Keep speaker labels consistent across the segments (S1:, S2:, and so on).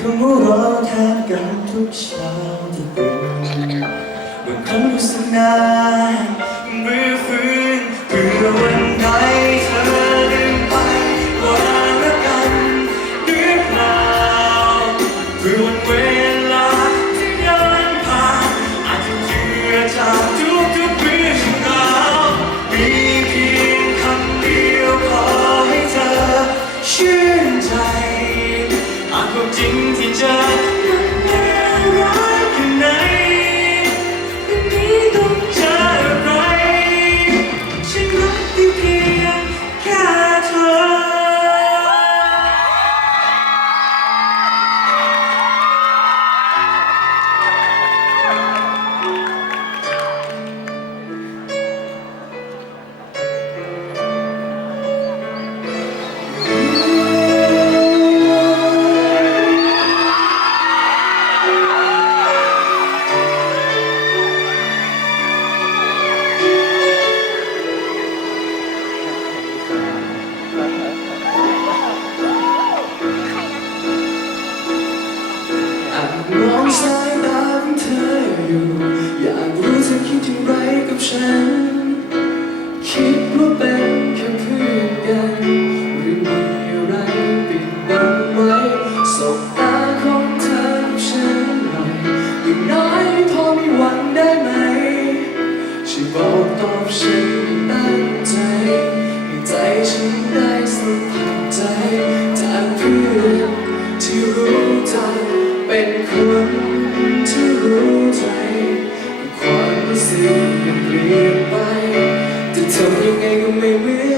S1: คำว่ารอแทนกันทุกเช้าที่เป็นเมื่อครั้งรู้สึกนานเมื่อฟื้นเพื่อวันไหน 沉。 สิ่งมันเปลี่ยนไปจะทำยังไงก็ไม่เว้ยน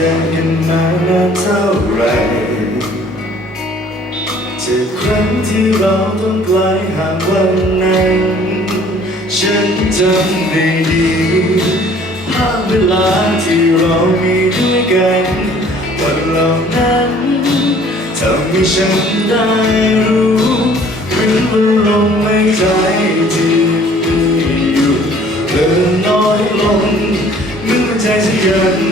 S1: กันกันมานานเท่าไรจะครั้งที่เราต้องไกลห่างวันนั้น ฉันจำได้ดีภาพเวลาที่เรามีด้วยกันวันเหล่านั้นทำให้ฉันได้รู้ถึงลมหายใจที่มีอยู่เริ่มน้อยลงเมื่อใจฉันยัง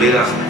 S1: อี